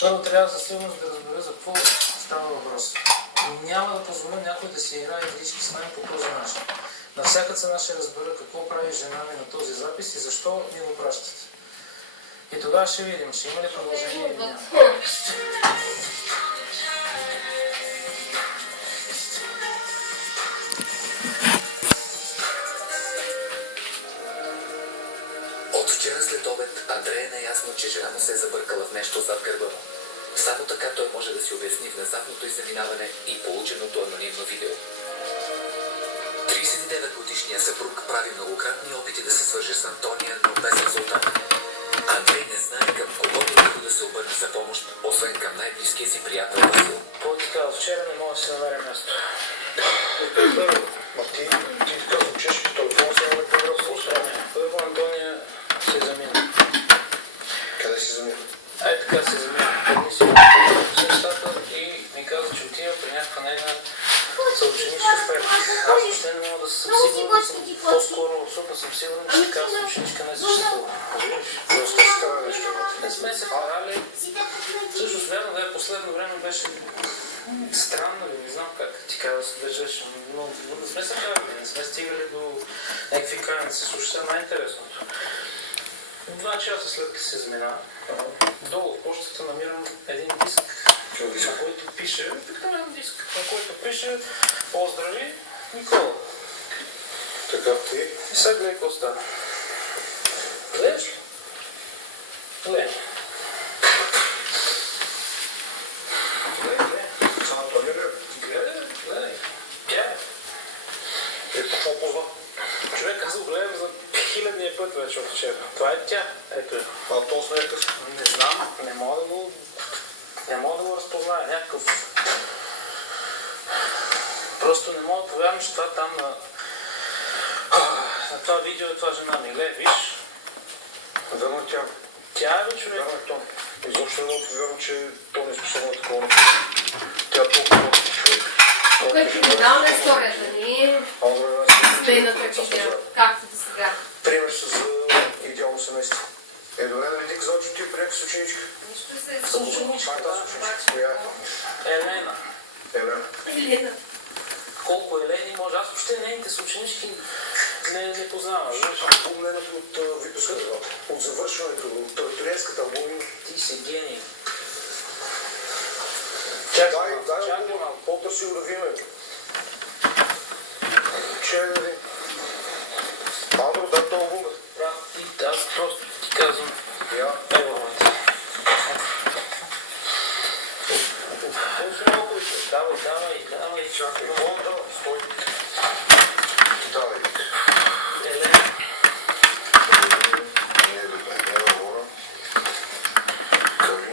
Първо трябва със сигурност да разбера за какво става въпрос. Няма да позволя някой да си играе игрички с мен по този начин. На всяка цена ще разбера какво прави жена ми на този запис и защо ми го пращат. И тогава ще видим, ще има ли продължение или няма. От вчера след обед Андрей е наясно, че жена му се е забъркала в нещо зад гърба му. Само така той може да си обясни внезапното изземинаване и полученото анонимно видео. 39-годишният съпруг прави многократни опити да се свърже с Антония, но без резултат. Андрей не знае към кого друго да се обърне за помощ, освен към най-близкия си приятел Васил. Политика от вчера не мога да се намеря място. Ти казвам, че ще телефон се не по-бръсно осраме. Първо Антония се замина. Къде си замина? Ай така се замина. Първи си нещата и ми каза, че отива при някаква нейна съученичка в Перник. Аз въобще не мога да съм сигурен, по-скоро абсолютно съм сигурен, че такава съученичка не съществува. Защо си казва нещо? Не сме се карали. Също вярно да е последно време беше странно, не знам как ти казва да се държеш, но не сме се карали, не сме стигали до някакви крайници. Слушай се най-интересното. 2 часа след като се заминава, долу в почтата намирам един диск, на който пише, обикновен диск, на който пише "Поздрави, Никола". Така ти? И сега гледай какво става. Гледаш ли? Гледай. Само Антония ли? Гледай. Тя е. Какво позва? Човек, аз го гледам за хилядния път вече от вчера. Това е тя. Ето е. Антон с някакъв. Не знам. Не мога да го разпозная. Някакъв. Просто не мога да повярвам, че това там на това видео е това жена ми. Гледай, виж. Верно тя. Тя е бе, човек. Верно е Тон. Изобщо не мога да повярвам, че то не е способно такова нещо. Тя е толкова човек. Тук е криминална историята ни. Семейната видео, както до сега. Пример са за идеално семейство. Добре, да види казал, че ти е приятел с ученичка. Нищо се е Съученичка, Това е тази ученичка. Коя е? Елена. Елена. Елена. Колко Елени може? Аз въобще нейните съученички не познавам. Помненото от випуска, от завършването, от териториенската албуми. Ти си гений. Чакай малко. по-търси го да видим. Че да видим. Андро, дай това албума. Аз просто ти казвам. Я. Давай. Чакай, да, стой. Давай. Елена. Не, добре, не е говоря. Кажи.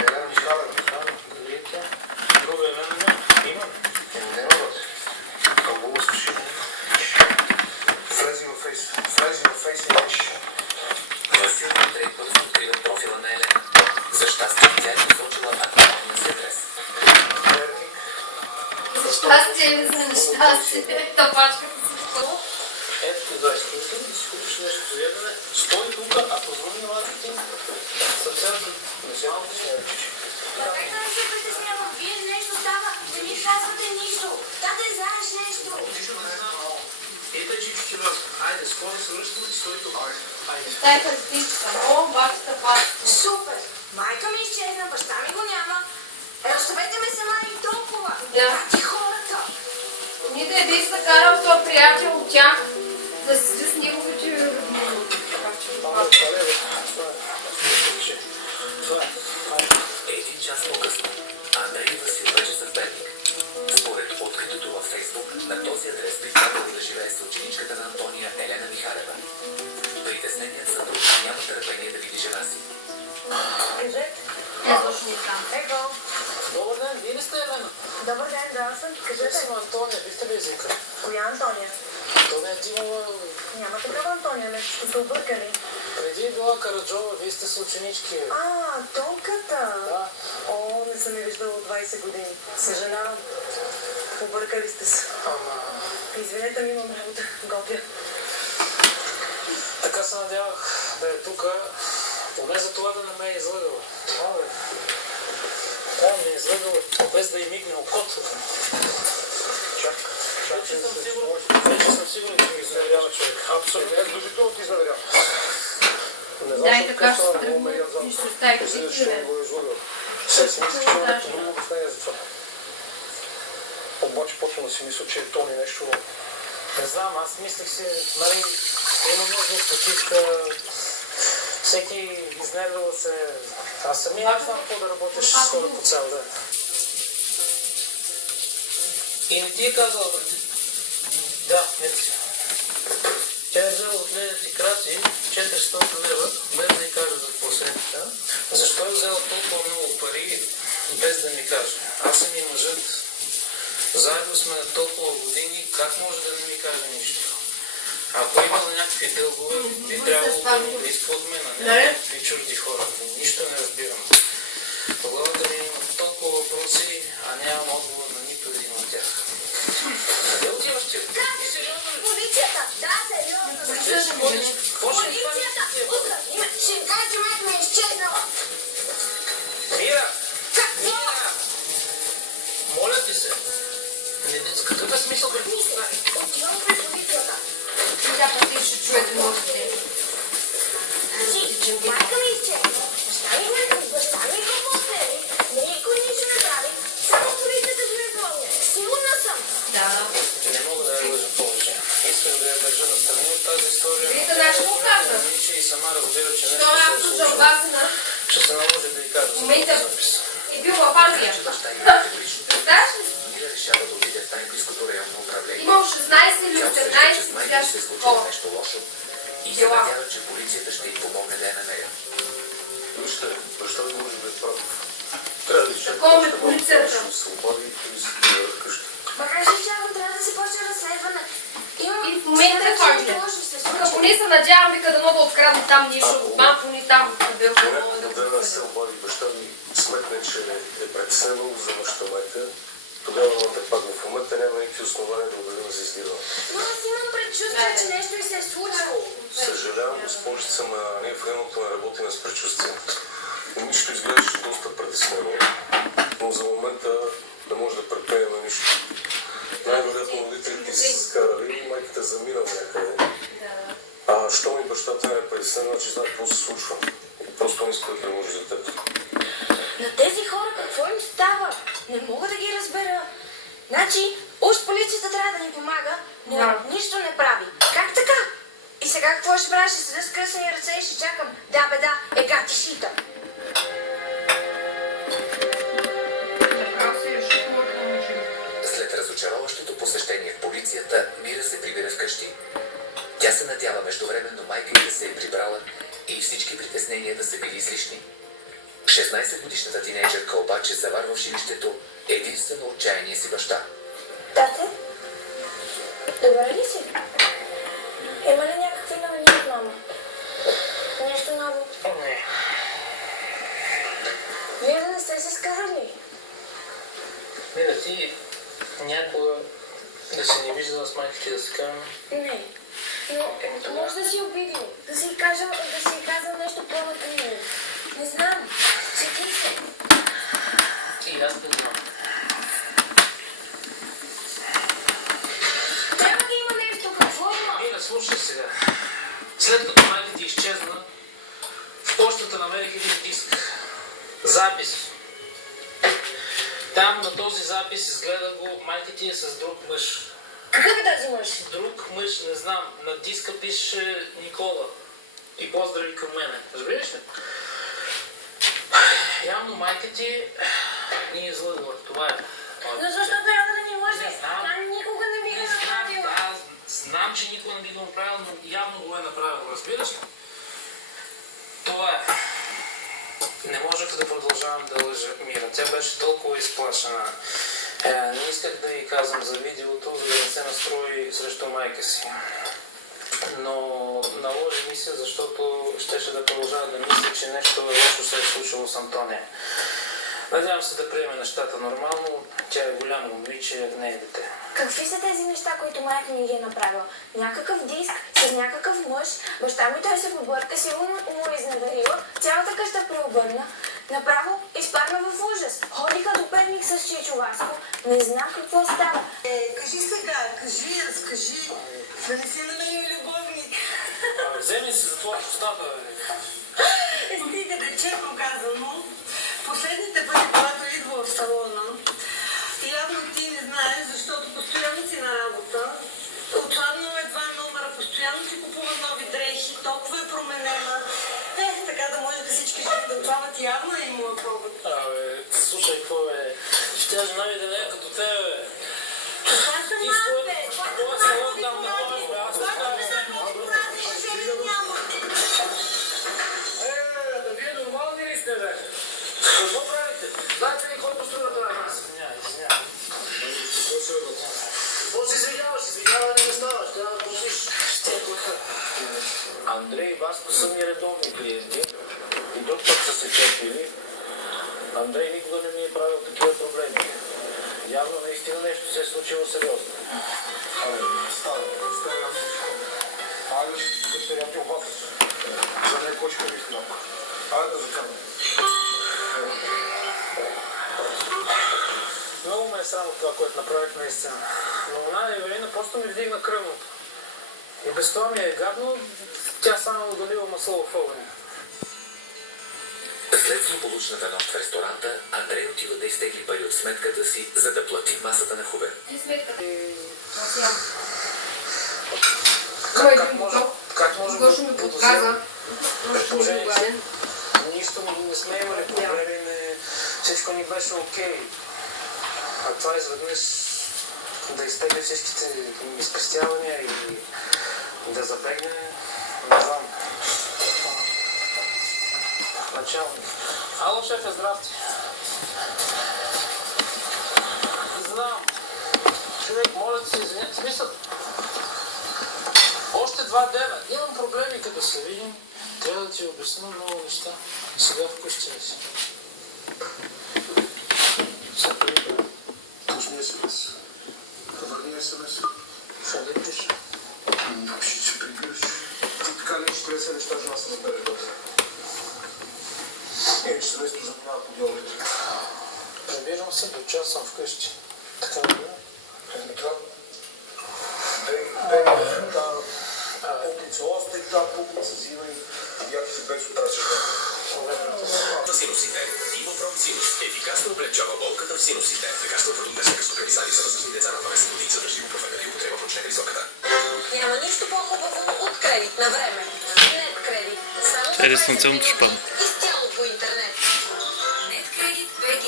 Елена Михайлова. Дали е тя? Друга Елена има? Няма да си. Албума слуши. Влези във фейс и виж. Васил и Андрей бързо откриват профила на Елена. За щастие тя е посочила актуалния си адрес. Перник. За щастие или за нещастие. Тапачката си такова. Ето ти 20 минути, да си купиш нещо за ядене. Стой тук, а позвони на маркетинг. Съвсем не се малко си наречеш. Нека не се притеснявам. Вие нещо става. Не ми казвате нищо. Тате, знаеш нещо. Ето е чички вас. Айде, скоро се връщам и стой тук. Айде. Тая картинка. О, бачата пачка. Супер. Майка ми изчезна, баща ми го няма. Оставете ме сама и толкова. Да. Тати хората. Нида е да карал този приятел от тях да седи с неговите роднини. Един час по-късно Андрей и Васил вече са в Перник. Според откритото във Фейсбук, на този адрес би трябвало да живее с ученичката на Антония Елена Михайлова. Притесненият съпруг няма търпение да види жена си. Кажете. Езошни там. Его. Добър ден, вие ли сте Елена? Добър ден, да съм. Кажете Кажете. съм Антония, бихте ли езика? Коя Антония? Антония Димова, Няма такава Антония, нещо сте се объркали. преди е била Караджова, вие сте съученички. Тонката. Да. О, не съм я виждала от 20 години. Съжалявам. Объркали сте се. Ама... Извинете, ми имам работа. Готвя. Така се надявах да е тук. Поне за това да не ме е излъгала. Това бе. Тя ме е излъгала без да й мигне окото. Вече съм сигурен, че ми изневерява човек. Абсолютно. Задължително ти изневерява. Не знам, Дай така ще се много ме тръгна. ядзам. И ще остави Защо където не е. го е излагал. Все си мисля, че има някакво друго обяснение за това. Обаче почвам да си мисля, че е Тони нещо. Не знам, аз мислех си, нали, има нужда от почивка, всеки изнервила се. Аз самия не знам какво да работиш с хора по цял ден. И не ти е казала, бе? Да, ето си. Тя е взела от нейните крати 400 лева, без да й каже за какво се е. Защо е взела толкова много пари, без да ми каже? Аз съм и мъжът. Заедно сме на толкова години, как може да не ми каже нищо? Ако има някакви дългове, би трябвало да иска от мен, а не някакви чужди хора. Нищо не разбирам. В главата ми има толкова въпроси, а нямам отговор на нито един от тях. Къде отиваш ти? Полицията! Да, сериозно! Полицията! Утре! Ще кажа, че майка ми е изчезнала! Мира! Какво? Моля ти се! Какъв е смисъл да го знаеш? Отивам при полицията. Тя пъти ще чуете нощите. Значи, майка ми изчезна, баща ми го постели, никой нищо не прави, само полицията го е помня. Сигурна съм. Да. Не мога да я лъжа повече. Искам да я държа настрани от тази история. Вие да знаеш какво казва? Че и сама разбира, че Що е автожалбазена? ще се наложи да й кажа за Момента този запис. е бил във Англия. Баща и категорично. Знаеш ли? Мира решава да отиде в най-близкото районно управление. Имал 16 или Тя усеща, че 18 с майка сега се ще е случило такова. нещо лошо и се Дела. надява, че полицията ще й помогне да я намеря. Вижте, баща ми може да е прав. Трябва да изчакаме. Такова е полицията. Ще се обади и си гледа къща. Макар че тя трябва да се почне разследване. Имам... И в момента е факт. Ако не се надявам, вика да мога да открадна там нищо, малко ни там билка мога да Някакъв ден се обади баща ми, сметне, че е притеснено за вашата майка. Тогава те падне. В момента няма никакви основания да обявим за издирване. Но аз имам предчувствие, че нещо ми се е случило. Съжалявам, госпожица, ма ние в районото не работим с предчувствия. Нищо изглеждаше доста притеснено, но за момента не може да предприемем нищо. Най-вероятно родителите си скарали и майката замирала някъде. А що ми бащата не е притеснен, значи знае какво се случва. И просто не иска да тревожи детето. На тези хора какво им става? Не мога да ги разбера. Значи, уж полицията трябва да ни помага, но Да. нищо не прави. Как така? И сега какво ще правя? Ще седя с кръсени ръце и ще чакам. Да, бе, да, ега ти шита. Така се реши какво да научим. След разочароващото посещение в полицията, Мира се прибира вкъщи. Тя се надява междувременно майка й да се е прибрала и всички притеснения да са били излишни. 16-годишната тинейджърка обаче заварва в жилището единствено отчаяния си баща. Тате? Добре ли си? Има ли някакви новини от мама? Нещо ново? Не. Вие да не сте се скарали? Мира, ти някога да се не виждала с майка ти да се караме? Не. Но може да си обидил. Да си казал нещо по-например. Не знам. Сети се. И аз не знам. Трябва да има нещо. Какво има? Мира, слушай сега. След като майка ти изчезна, в почтата намерих един диск. Запис. Там на този запис изгледа го, майка ти е с друг мъж. Какъв е тази мъж? Друг мъж, не знам. На диска пише Никола. И поздрави към мене. Разбираш ли? Явно майка ти ни е излъгала. Това е. Но защо трябва да ни лъже? Не знам. Тя никога не би го Не знам, направила. да, знам, че никой не би го направил, но явно го е направил. Разбираш ли? Това е. Не можех да продължавам да лъжа Мира. Тя беше толкова изплашена. Не исках да й казвам за видеото, за да не се настрои срещу майка си. Но наложи ми се, защото щеше да продължава да мисля, че нещо лошо се е случило с Антония. Надявам се да приеме нещата нормално. Тя е голямо момиче, не е дете. Какви са тези неща, които майка ми ги е направила? Някакъв диск с някакъв мъж, баща ми той се побърка, сигурно му е изневерила, цялата къща преобърна, направо изпадна в ужас. Ходиха до Перник с Чичо Васко, не знам какво става. Кажи сега, разкажи, да не си намерил любовник. Вземи си за твоя устата, Стига да честно казано, последните пъти, когато идва в салона, явно ти не знаеш, защото постоянно си на работа. Отладнала е 2 номера, постоянно си купува нови дрехи, толкова е променена. Така да може да всички жени да отплават, явно е имала повод. слушай, какво е? Ще тя жена ми да не е като тебе, бе. Това съм аз, бе! Това салон там не можеш, бе. Аз оставам се. Да вие нормални ли сте, бе? Какво правите? Знаете ли кой построя това? Извинявай. Какво се извиняваш? Извинявай не ставаш. Трябва да пустиш. Ще е плаха. Андрей и Васко са ми редовни клиенти. И друг път са се черпили. Андрей никога не ми е правил такива проблеми. Явно наистина нещо се е случило сериозно. Айде, ще я пилбас. За нея кочка ми хляб. Айде да закарам. Много ме е срамо това, което направих наистина. Но она Евелина просто ми вдигна кръвното. И без това ми е гадно, тя само удалила масло в огъня. След злополучната нощ в ресторанта, Андрей отива да изтегли пари от сметката си, за да плати масата на Хубер. И сметката. Аз ям. Как може Гошо ми подказа. Предположение, че нищо не сме имали проблеми, всичко ни беше окей. А това изведнъж да изтегли всичките спестявания и да забегне, не знам. Началник. Ало, шефе, здрасти. Знам. Човек, моля да се извиня. В смисъл, още 2 дена. Нямам проблеми, като се видим. Трябва да ти обясня много неща. Сега вкъщи си. Сега приятел. Пусни СМС. Върни СМС. Ще ли пише? Напиши, че прибираш. Така не ще трябва неща, жена се набере вътре. Ще семейство занимава по деловете. Прибирам се, до час съм вкъщи. Така ли? Пупница още, тази пупница взимай. Як се без утра сега. На синусите. Ивопром Синус. Ефикасно облегчава болката в синусите. Лекарство продукта с късокапизали за възрастни деца на 12 години. Съдържи бупрофена и употреба почне високата. Няма нищо по-хубаво от кредит на време. Нет кредит. Само за дистанционното шпан. Изцяло по интернет. Нет кредит БГ.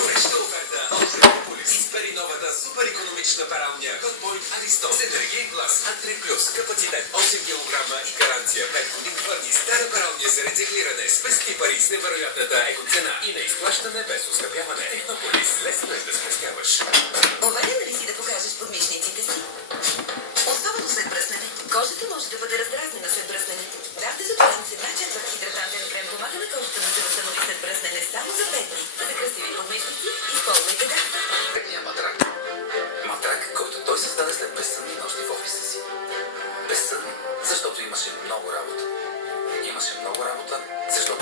Гореща оферта от Ревополис. Избери новата супер икономична пералня Hotpoint Ariston. С енергиен глас А3+, капацитет 8 кг и гаранция 5 години твърди стара пералня за рециклиране. Спести пари с невероятната екоцена и на изплащане без оскъпяване. Технополис. Лесно е да спестяваш. Уверен ли си да покажеш подмишниците си? Особено след бръснене. Кожата може да бъде раздразнена след бръснене. Дав дезодорант с 1/4 хидратантен крем помага на кожата да се възстанови след бръснене само за 5 дни. За красиви подмишници използвайте гаста. Матрак. Матрак, който той създаде след безсънни нощи в офиса си. Безсънни, защото имаше много работа. Имаше много работа, защото...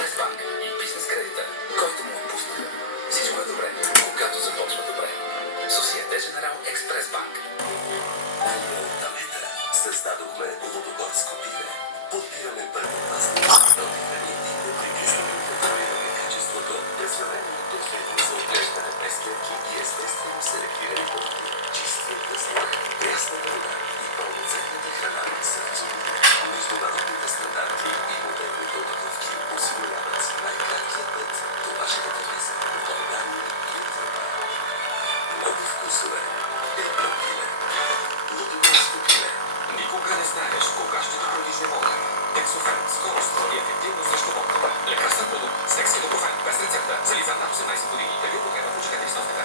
Пресбанк и бизнес кредита, който му отпуснаха. Всичко е добре, когато започва добре. Сосиете Женерал Експрес Банк. На метра създадохме Лудогорско пиле. Подбираме първокласни нови храни и непрекъснато контролираме качеството. Безвременното средство за отглеждане без клетки и естествено селектирани продукти. Чистият въздух, прясната вода и пълноценната храна са абсолютни. Международните стандарти и модерни подготовки осигуряват най-краткия път до вашата трапеза в България и Европа. Нови вкусове. Едно пиле. Лудогорско пиле. Никога не знаеш кога ще ти продиш живота. Ексофен. Скоростно и ефективно срещу болката. Лекарствен продукт с ексидопрофен. Без рецепта. За лица над 18 години. Да ви покажа, почекайте листовката.